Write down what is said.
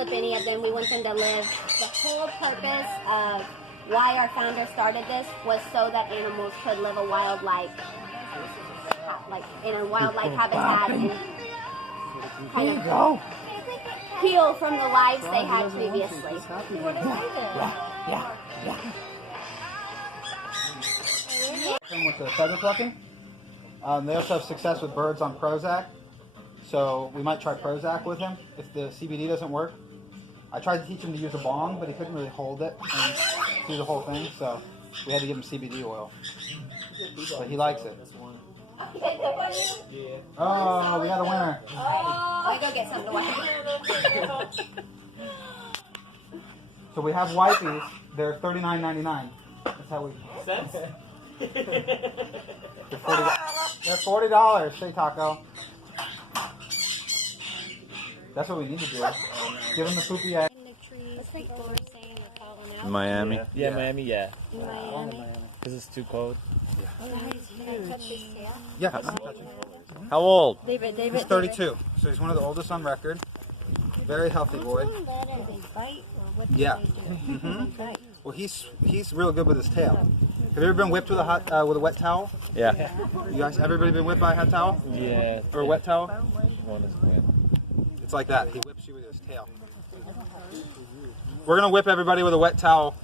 flip any of them. We want them to live. The whole purpose of why our founder started this was so that animals could live a wild life, like in a wildlife habitat, and kind of heal from the lives they had previously. With the feather plucking. They also have success with birds on Prozac, so we might try Prozac with him if the CBD doesn't work. I tried to teach him to use a bong, but he couldn't really hold it and do the whole thing, so we had to give him CBD oil. But he likes it. Oh, we got a winner. Oh, go get some to wipe. So we have wipies. They're $39.99. That's how we. Cents? They're $40. Say Taco. That's what we need to do. Give him the poopy egg. Miami. Yeah, Miami, yeah. Miami. Because it's too cold. Yeah. How old? David. He's 32, so he's one of the oldest on record. Very healthy boy. Yeah. Well, he's real good with his tail. Have you ever been whipped with a wet towel? Yeah. You guys, everybody been whipped by a hot towel Yeah. or a wet towel? One is good. It's like that. He whips you with his tail. We're gonna whip everybody with a wet towel.